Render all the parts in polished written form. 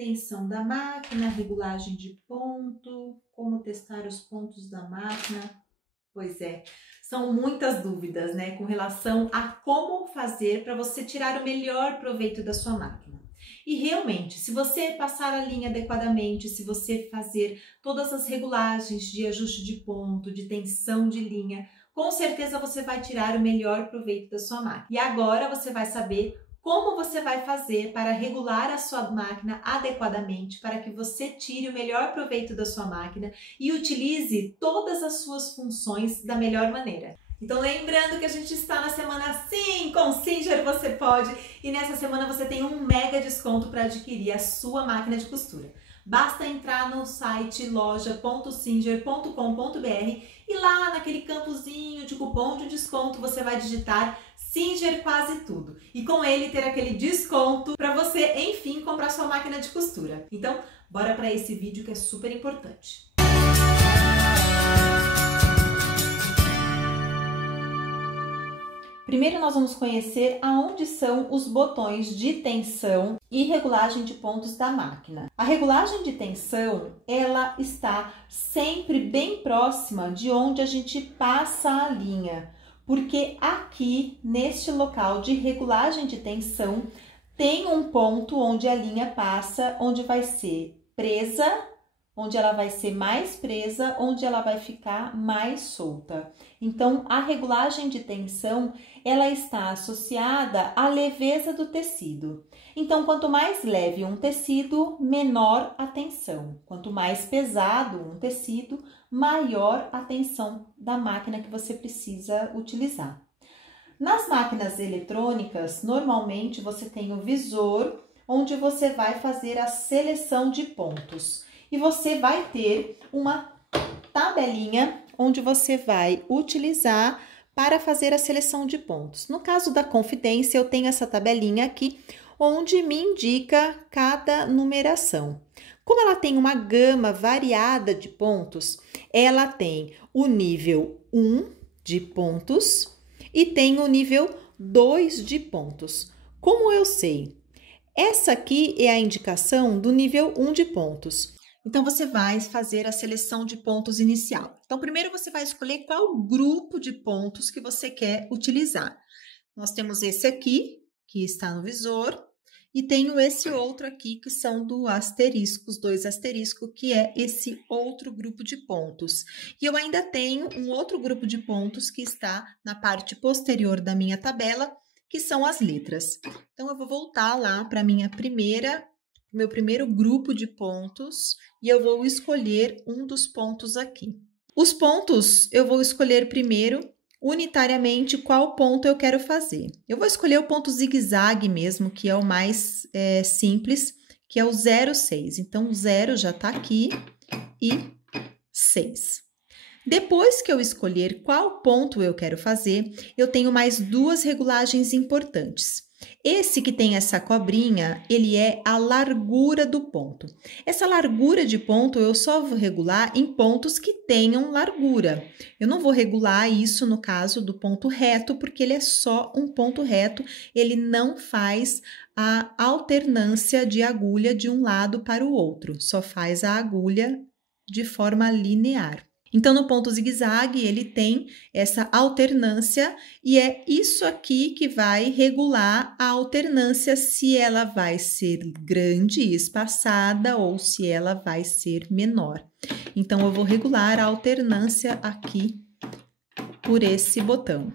tensão da máquina, regulagem de ponto, como testar os pontos da máquina. Pois é, são muitas dúvidas, né, com relação a como fazer para você tirar o melhor proveito da sua máquina. E realmente, se você passar a linha adequadamente, se você fazer todas as regulagens de ajuste de ponto, de tensão de linha, com certeza você vai tirar o melhor proveito da sua máquina. E agora você vai saber como você vai fazer para regular a sua máquina adequadamente, para que você tire o melhor proveito da sua máquina e utilize todas as suas funções da melhor maneira. Então lembrando que a gente está na semana Sim, com Singer você pode, e nessa semana você tem um mega desconto para adquirir a sua máquina de costura. Basta entrar no site loja.singer.com.br e lá naquele campozinho de cupom de desconto você vai digitar Singer quase tudo e com ele ter aquele desconto para você, enfim, comprar sua máquina de costura. Então, bora para esse vídeo que é super importante. Primeiro nós vamos conhecer aonde são os botões de tensão e regulagem de pontos da máquina. A regulagem de tensão, ela está sempre bem próxima de onde a gente passa a linha, porque aqui, neste local de regulagem de tensão, tem um ponto onde a linha passa, onde vai ser presa, onde ela vai ser mais presa, onde ela vai ficar mais solta. Então, a regulagem de tensão, ela está associada à leveza do tecido. Então, quanto mais leve um tecido, menor a tensão. Quanto mais pesado um tecido, maior a tensão da máquina que você precisa utilizar. Nas máquinas eletrônicas, normalmente você tem o visor, onde você vai fazer a seleção de pontos. E você vai ter uma tabelinha onde você vai utilizar para fazer a seleção de pontos. No caso da Confidência, eu tenho essa tabelinha aqui, onde me indica cada numeração. Como ela tem uma gama variada de pontos, ela tem o nível 1 de pontos e tem o nível 2 de pontos. Como eu sei? Essa aqui é a indicação do nível 1 de pontos. Então, você vai fazer a seleção de pontos inicial. Então, primeiro você vai escolher qual grupo de pontos que você quer utilizar. Nós temos esse aqui, que está no visor, e tenho esse outro aqui, que são do asterisco, os dois asteriscos, que é esse outro grupo de pontos. E eu ainda tenho um outro grupo de pontos que está na parte posterior da minha tabela, que são as letras. Então, eu vou voltar lá para meu primeiro grupo de pontos e eu vou escolher um dos pontos aqui. Os pontos eu vou escolher primeiro unitariamente qual ponto eu quero fazer. Eu vou escolher o ponto zigue-zague mesmo, que é o mais simples, que é o 0,6. Então, o 0 já está aqui e 6. Depois que eu escolher qual ponto eu quero fazer, eu tenho mais duas regulagens importantes. Esse que tem essa cobrinha, ele é a largura do ponto. Essa largura de ponto eu só vou regular em pontos que tenham largura. Eu não vou regular isso no caso do ponto reto, porque ele é só um ponto reto, ele não faz a alternância de agulha de um lado para o outro, só faz a agulha de forma linear. Então, no ponto zigue-zague, ele tem essa alternância e é isso aqui que vai regular a alternância, se ela vai ser grande e espaçada ou se ela vai ser menor. Então, eu vou regular a alternância aqui por esse botão.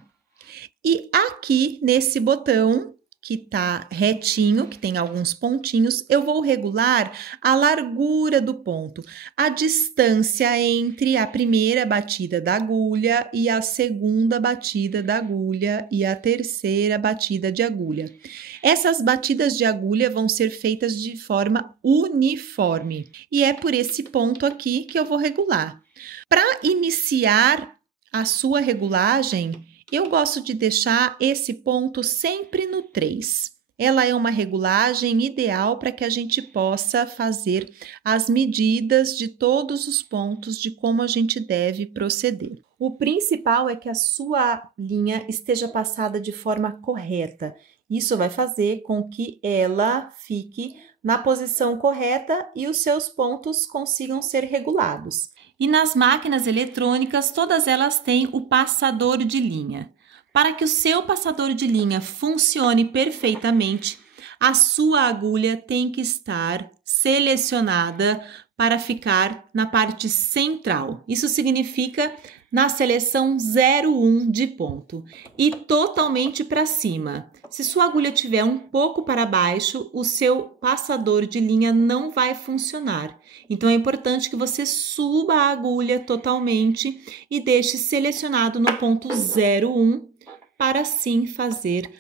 E aqui, nesse botão, que tá retinho, que tem alguns pontinhos, eu vou regular a largura do ponto, a distância entre a primeira batida da agulha e a segunda batida da agulha e a terceira batida de agulha. Essas batidas de agulha vão ser feitas de forma uniforme e é por esse ponto aqui que eu vou regular. Para iniciar a sua regulagem, eu gosto de deixar esse ponto sempre no 3. Ela é uma regulagem ideal para que a gente possa fazer as medidas de todos os pontos de como a gente deve proceder. O principal é que a sua linha esteja passada de forma correta. Isso vai fazer com que ela fique na posição correta e os seus pontos consigam ser regulados. E nas máquinas eletrônicas, todas elas têm o passador de linha. Para que o seu passador de linha funcione perfeitamente, a sua agulha tem que estar selecionada para ficar na parte central. Isso significa na seleção 01 de ponto e totalmente para cima. Se sua agulha estiver um pouco para baixo, o seu passador de linha não vai funcionar. Então, é importante que você suba a agulha totalmente e deixe selecionado no ponto 01 para assim fazer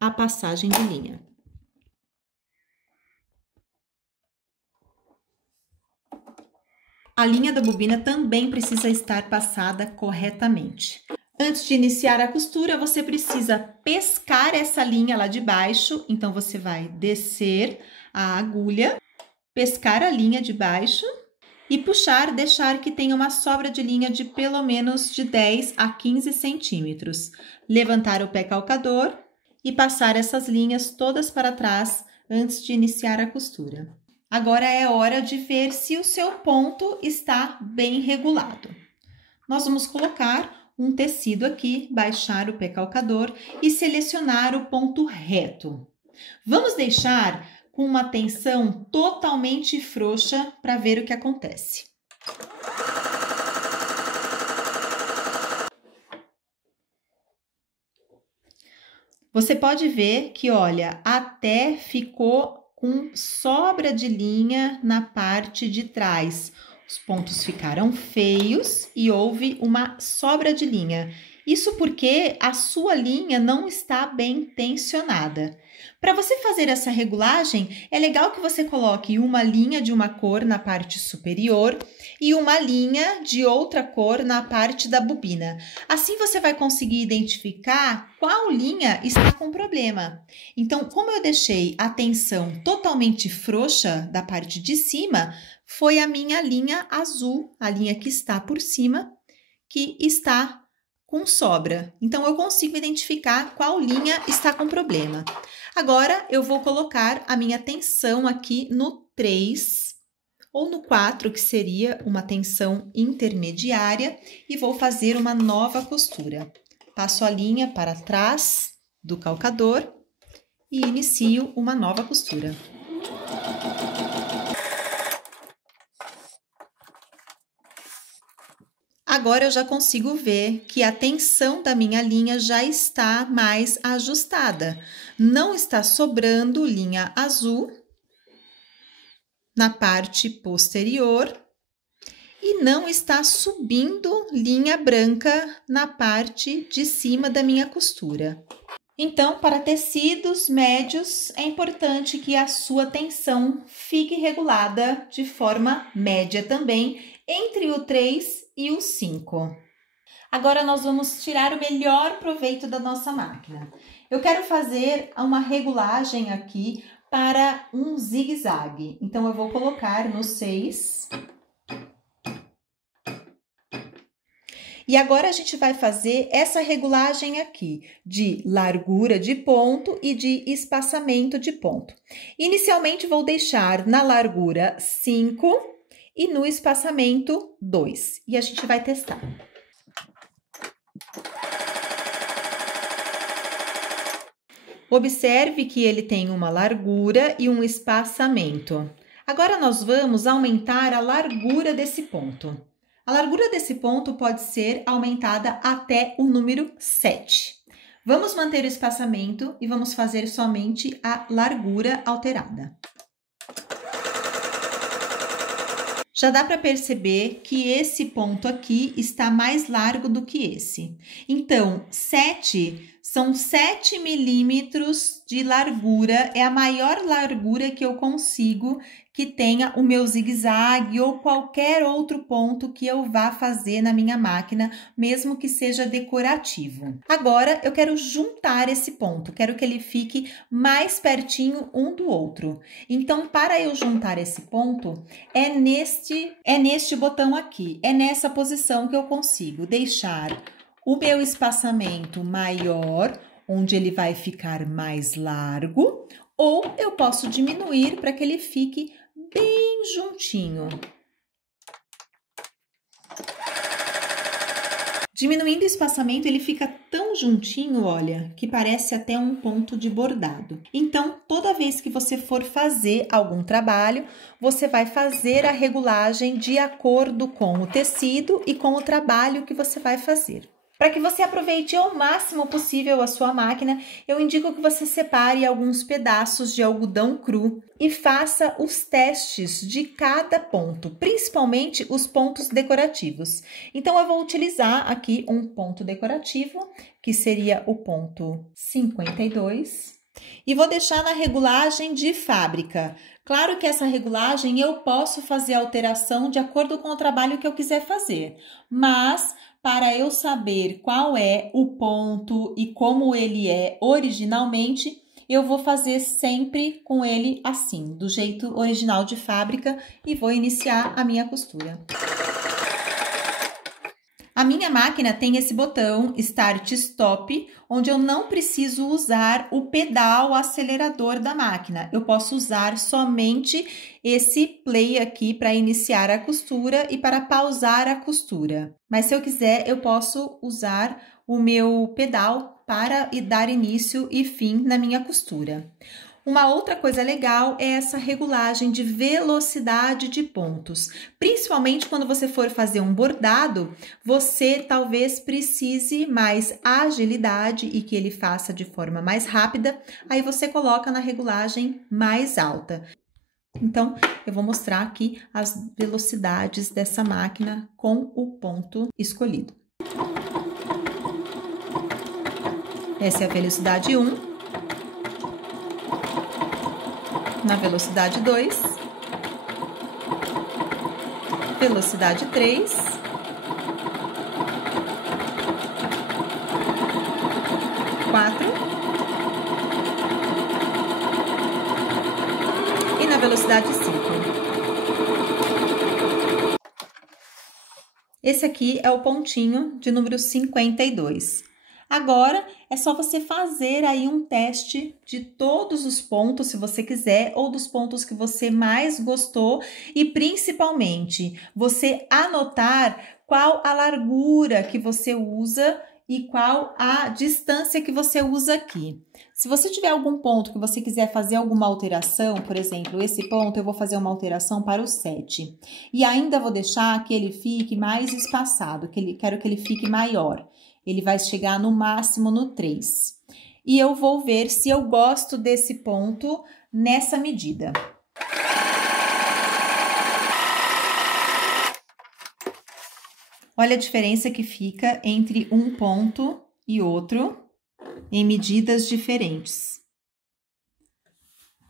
a passagem de linha. A linha da bobina também precisa estar passada corretamente. Antes de iniciar a costura, você precisa pescar essa linha lá de baixo. Então, você vai descer a agulha, pescar a linha de baixo e puxar, deixar que tenha uma sobra de linha de pelo menos de 10 a 15 centímetros. Levantar o pé calcador e passar essas linhas todas para trás antes de iniciar a costura. Agora é hora de ver se o seu ponto está bem regulado. Nós vamos colocar um tecido aqui, baixar o pé calcador e selecionar o ponto reto. Vamos deixar com uma tensão totalmente frouxa para ver o que acontece. Você pode ver que, olha, até ficou com sobra de linha na parte de trás. Os pontos ficaram feios e houve uma sobra de linha. Isso porque a sua linha não está bem tensionada. Para você fazer essa regulagem, é legal que você coloque uma linha de uma cor na parte superior e uma linha de outra cor na parte da bobina. Assim você vai conseguir identificar qual linha está com problema. Então, como eu deixei a tensão totalmente frouxa da parte de cima, foi a minha linha azul, a linha que está por cima, que está com sobra. Então, eu consigo identificar qual linha está com problema. Agora, eu vou colocar a minha tensão aqui no 3 ou no 4, que seria uma tensão intermediária, e vou fazer uma nova costura. Passo a linha para trás do calcador e inicio uma nova costura. Agora eu já consigo ver que a tensão da minha linha já está mais ajustada. Não está sobrando linha azul na parte posterior e não está subindo linha branca na parte de cima da minha costura. Então, para tecidos médios, é importante que a sua tensão fique regulada de forma média também, entre o 3 e o 5. Agora, nós vamos tirar o melhor proveito da nossa máquina. Eu quero fazer uma regulagem aqui para um zigue-zague. Então, eu vou colocar no 6. E agora, a gente vai fazer essa regulagem aqui de largura de ponto e de espaçamento de ponto. Inicialmente, vou deixar na largura 5 e no espaçamento 2. E a gente vai testar. Observe que ele tem uma largura e um espaçamento. Agora, nós vamos aumentar a largura desse ponto. A largura desse ponto pode ser aumentada até o número 7. Vamos manter o espaçamento e vamos fazer somente a largura alterada. Já dá para perceber que esse ponto aqui está mais largo do que esse. Então, 7 são 7 milímetros de largura, é a maior largura que eu consigo que tenha o meu zigue-zague ou qualquer outro ponto que eu vá fazer na minha máquina, mesmo que seja decorativo. Agora, eu quero juntar esse ponto, quero que ele fique mais pertinho um do outro. Então, para eu juntar esse ponto, é neste botão aqui, é nessa posição que eu consigo deixar o meu espaçamento maior, onde ele vai ficar mais largo, ou eu posso diminuir para que ele fique bem juntinho. Diminuindo o espaçamento, ele fica tão juntinho, olha, que parece até um ponto de bordado. Então, toda vez que você for fazer algum trabalho, você vai fazer a regulagem de acordo com o tecido e com o trabalho que você vai fazer. Para que você aproveite ao máximo possível a sua máquina, eu indico que você separe alguns pedaços de algodão cru e faça os testes de cada ponto, principalmente os pontos decorativos. Então, eu vou utilizar aqui um ponto decorativo, que seria o ponto 52, e vou deixar na regulagem de fábrica. Claro que essa regulagem eu posso fazer alteração de acordo com o trabalho que eu quiser fazer, mas para eu saber qual é o ponto e como ele é originalmente, eu vou fazer sempre com ele assim, do jeito original de fábrica, e vou iniciar a minha costura. A minha máquina tem esse botão Start Stop, onde eu não preciso usar o pedal acelerador da máquina. Eu posso usar somente esse play aqui para iniciar a costura e para pausar a costura. Mas se eu quiser, eu posso usar o meu pedal para dar início e fim na minha costura. Uma outra coisa legal é essa regulagem de velocidade de pontos. Principalmente quando você for fazer um bordado, você talvez precise mais agilidade e que ele faça de forma mais rápida, aí você coloca na regulagem mais alta. Então, eu vou mostrar aqui as velocidades dessa máquina com o ponto escolhido. Essa é a velocidade 1. Na velocidade 2, velocidade 3, e na velocidade 5. Esse aqui é o pontinho de número 52. Agora, é só você fazer aí um teste de todos os pontos, se você quiser, ou dos pontos que você mais gostou e, principalmente, você anotar qual a largura que você usa e qual a distância que você usa aqui. Se você tiver algum ponto que você quiser fazer alguma alteração, por exemplo, esse ponto eu vou fazer uma alteração para o 7. E ainda vou deixar que ele fique mais espaçado, quero que ele fique maior. Ele vai chegar no máximo no 3. E eu vou ver se eu gosto desse ponto nessa medida. Olha a diferença que fica entre um ponto e outro em medidas diferentes.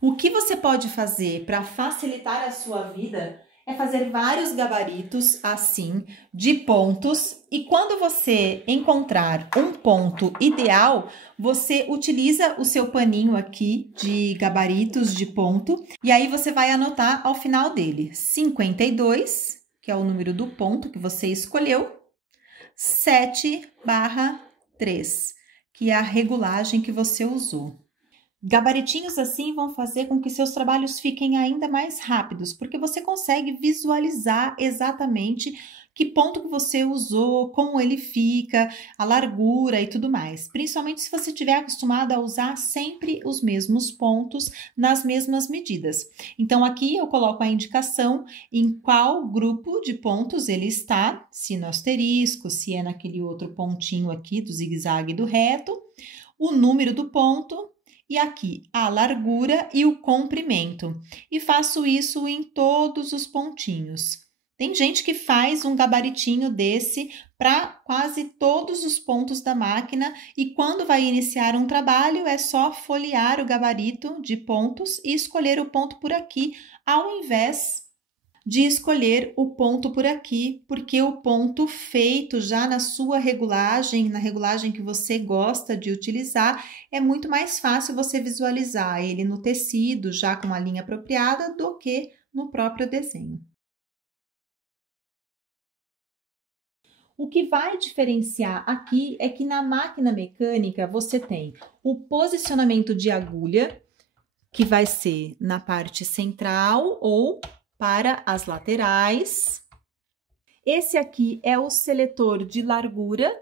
O que você pode fazer para facilitar a sua vida é fazer vários gabaritos assim de pontos, e quando você encontrar um ponto ideal, você utiliza o seu paninho aqui de gabaritos de ponto e aí você vai anotar ao final dele 52, que é o número do ponto que você escolheu, 7/3, que é a regulagem que você usou. Gabaritinhos assim vão fazer com que seus trabalhos fiquem ainda mais rápidos, porque você consegue visualizar exatamente que ponto que você usou, como ele fica, a largura e tudo mais. Principalmente se você estiver acostumado a usar sempre os mesmos pontos nas mesmas medidas. Então, aqui eu coloco a indicação em qual grupo de pontos ele está, se no asterisco, se é naquele outro pontinho aqui do zigue-zague do reto, o número do ponto, e aqui a largura e o comprimento. E faço isso em todos os pontinhos. Tem gente que faz um gabaritinho desse para quase todos os pontos da máquina e quando vai iniciar um trabalho é só folhear o gabarito de pontos e escolher o ponto por aqui, ao invés de escolher o ponto por aqui, porque o ponto feito já na sua regulagem, na regulagem que você gosta de utilizar, é muito mais fácil você visualizar ele no tecido, já com a linha apropriada, do que no próprio desenho. O que vai diferenciar aqui é que na máquina mecânica você tem o posicionamento de agulha, que vai ser na parte central ou para as laterais. Esse aqui é o seletor de largura,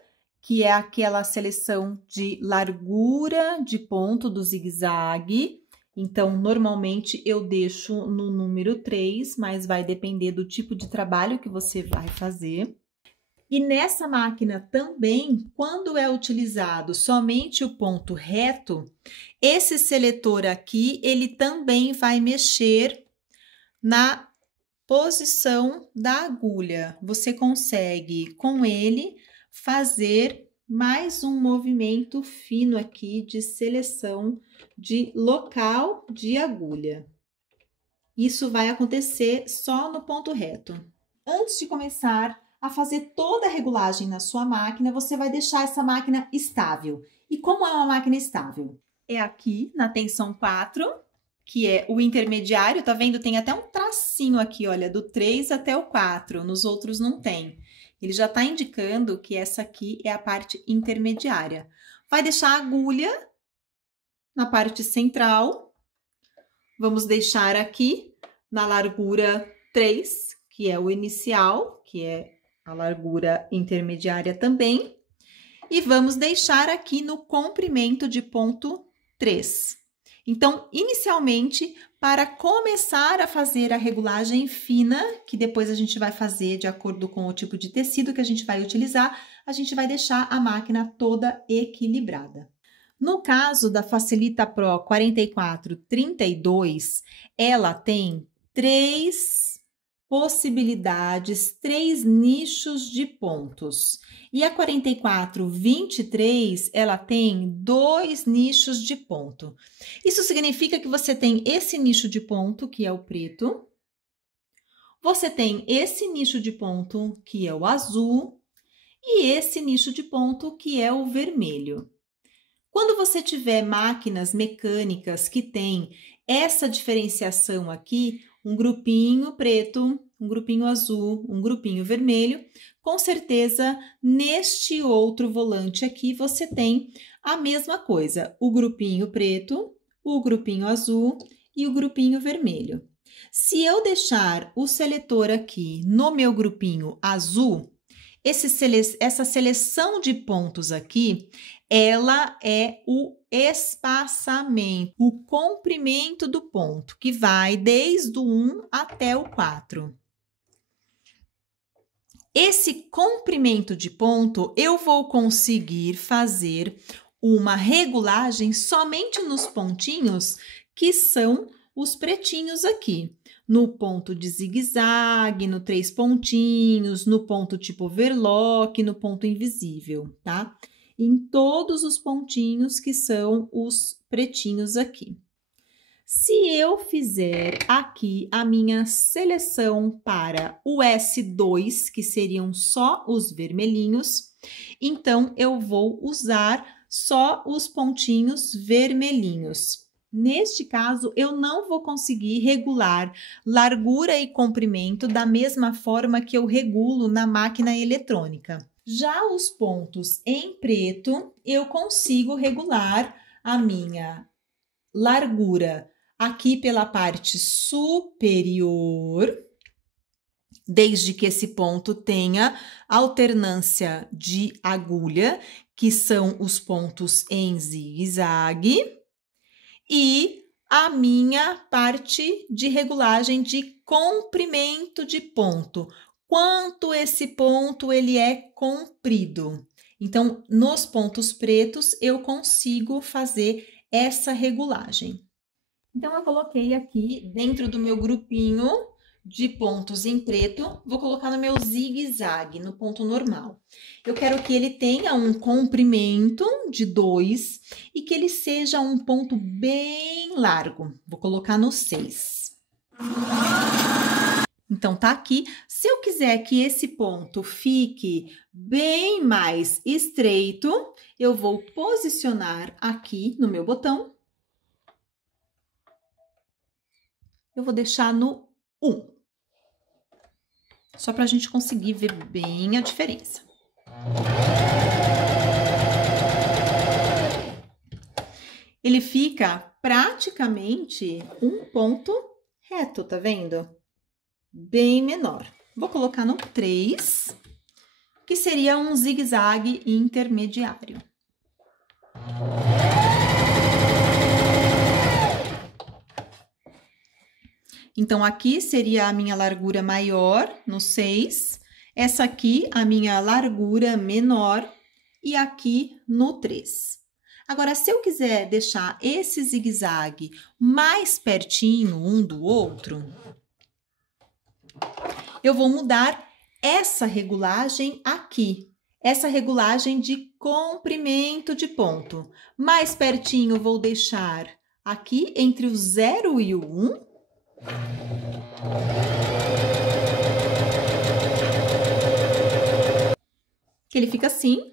que é aquela seleção de largura de ponto do zigue-zague. Então, normalmente eu deixo no número 3, mas vai depender do tipo de trabalho que você vai fazer. E nessa máquina também, quando é utilizado somente o ponto reto, esse seletor aqui, ele também vai mexer na posição da agulha. Você consegue, com ele, fazer mais um movimento fino aqui de seleção de local de agulha. Isso vai acontecer só no ponto reto. Antes de começar a fazer toda a regulagem na sua máquina, você vai deixar essa máquina estável. E como é uma máquina estável? É aqui na tensão 4, que é o intermediário, tá vendo? Tem até um tracinho aqui, olha, do 3 até o 4, nos outros não tem. Ele já tá indicando que essa aqui é a parte intermediária. Vai deixar a agulha na parte central. Vamos deixar aqui na largura 3, que é o inicial, que é a largura intermediária também. E vamos deixar aqui no comprimento de ponto 3. Então, inicialmente, para começar a fazer a regulagem fina, que depois a gente vai fazer de acordo com o tipo de tecido que a gente vai utilizar, a gente vai deixar a máquina toda equilibrada. No caso da Facilita Pro 4432, ela tem 3 possibilidades, 3 nichos de pontos. E a 4423, ela tem 2 nichos de ponto. Isso significa que você tem esse nicho de ponto, que é o preto. Você tem esse nicho de ponto, que é o azul. E esse nicho de ponto, que é o vermelho. Quando você tiver máquinas mecânicas que têm essa diferenciação aqui, um grupinho preto, um grupinho azul, um grupinho vermelho, com certeza neste outro volante aqui você tem a mesma coisa, o grupinho preto, o grupinho azul e o grupinho vermelho. Se eu deixar o seletor aqui no meu grupinho azul, essa seleção de pontos aqui, ela é o espaçamento, o comprimento do ponto, que vai desde o 1 até o 4. Esse comprimento de ponto, eu vou conseguir fazer uma regulagem somente nos pontinhos que são os pretinhos aqui. No ponto de zigue-zague, no 3 pontinhos, no ponto tipo overlock, no ponto invisível, tá? Em todos os pontinhos que são os pretinhos aqui. Se eu fizer aqui a minha seleção para o S2, que seriam só os vermelhinhos, então eu vou usar só os pontinhos vermelhinhos. Neste caso, eu não vou conseguir regular largura e comprimento da mesma forma que eu regulo na máquina eletrônica. Já os pontos em preto, eu consigo regular a minha largura aqui pela parte superior, desde que esse ponto tenha alternância de agulha, que são os pontos em zigue-zague, e a minha parte de regulagem de comprimento de ponto. Quanto esse ponto ele é comprido. Então, nos pontos pretos, eu consigo fazer essa regulagem. Então, eu coloquei aqui dentro do meu grupinho de pontos em preto, vou colocar no meu zigue-zague, no ponto normal. Eu quero que ele tenha um comprimento de 2 e que ele seja um ponto bem largo. Vou colocar no 6. Então, tá aqui. Se eu quiser que esse ponto fique bem mais estreito, eu vou posicionar aqui no meu botão. Eu vou deixar no 1. Só para a gente conseguir ver bem a diferença. ele fica praticamente um ponto reto, tá vendo? Bem menor. Vou colocar no 3, que seria um zigue-zague intermediário. Então, aqui seria a minha largura maior, no 6. Essa aqui, a minha largura menor, e aqui no 3. Agora, se eu quiser deixar esse zigue-zague mais pertinho um do outro, eu vou mudar essa regulagem aqui. Essa regulagem de comprimento de ponto. Mais pertinho, vou deixar aqui entre o 0 e o 1. Que ele fica assim.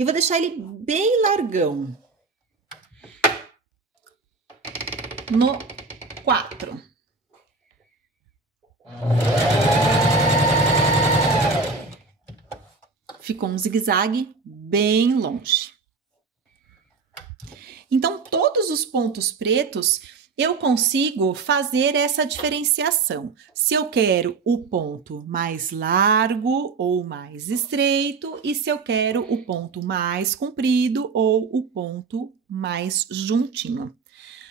E vou deixar ele bem largão. No 4. Ficou um zigue-zague bem longe. Então, todos os pontos pretos, eu consigo fazer essa diferenciação. Se eu quero o ponto mais largo ou mais estreito e se eu quero o ponto mais comprido ou o ponto mais juntinho.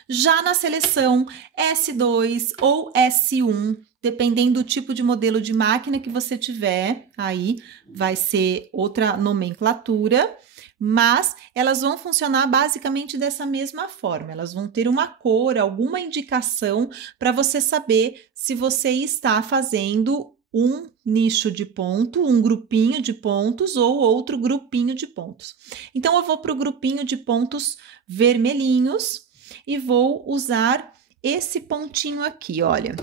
Já na seleção S2 ou S1, dependendo do tipo de modelo de máquina que você tiver, aí vai ser outra nomenclatura, mas elas vão funcionar basicamente dessa mesma forma. Elas vão ter uma cor, alguma indicação para você saber se você está fazendo um nicho de ponto, um grupinho de pontos ou outro grupinho de pontos. Então, eu vou para o grupinho de pontos vermelhinhos e vou usar esse pontinho aqui, olha.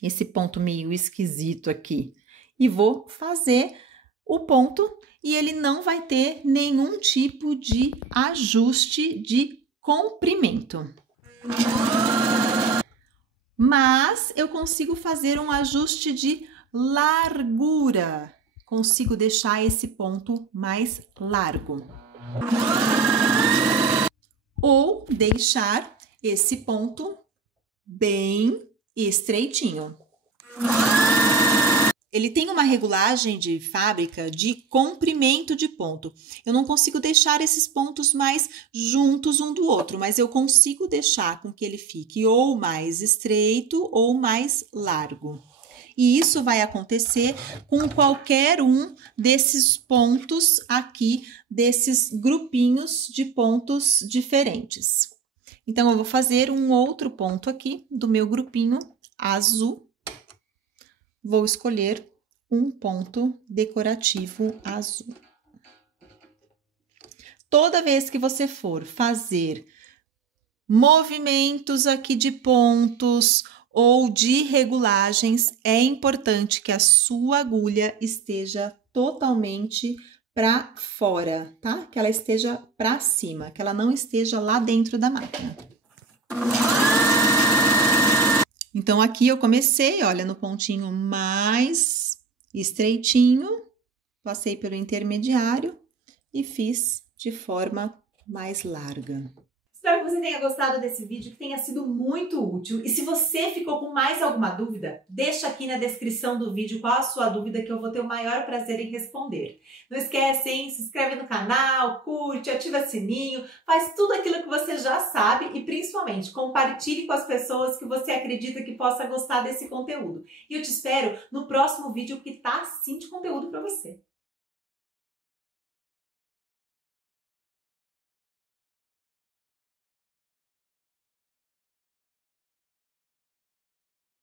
Esse ponto meio esquisito aqui. E vou fazer o ponto e ele não vai ter nenhum tipo de ajuste de comprimento. Mas eu consigo fazer um ajuste de largura. Consigo deixar esse ponto mais largo. Ou deixar esse ponto bem estreitinho. Ele tem uma regulagem de fábrica de comprimento de ponto. Eu não consigo deixar esses pontos mais juntos um do outro, mas eu consigo deixar com que ele fique ou mais estreito ou mais largo. E isso vai acontecer com qualquer um desses pontos aqui, desses grupinhos de pontos diferentes. Então, eu vou fazer um outro ponto aqui do meu grupinho azul. Vou escolher um ponto decorativo azul. Toda vez que você for fazer movimentos aqui de pontos ou de regulagens, é importante que a sua agulha esteja totalmente para fora, tá? Que ela esteja para cima, que ela não esteja lá dentro da máquina. Então, aqui eu comecei, olha, no pontinho mais estreitinho, passei pelo intermediário e fiz de forma mais larga. Espero que você tenha gostado desse vídeo, que tenha sido muito útil. E se você ficou com mais alguma dúvida, deixa aqui na descrição do vídeo qual a sua dúvida que eu vou ter o maior prazer em responder. Não esquece, hein? Se inscreve no canal, curte, ativa o sininho, faz tudo aquilo que você já sabe e principalmente compartilhe com as pessoas que você acredita que possa gostar desse conteúdo. E eu te espero no próximo vídeo que tá sim de conteúdo para você.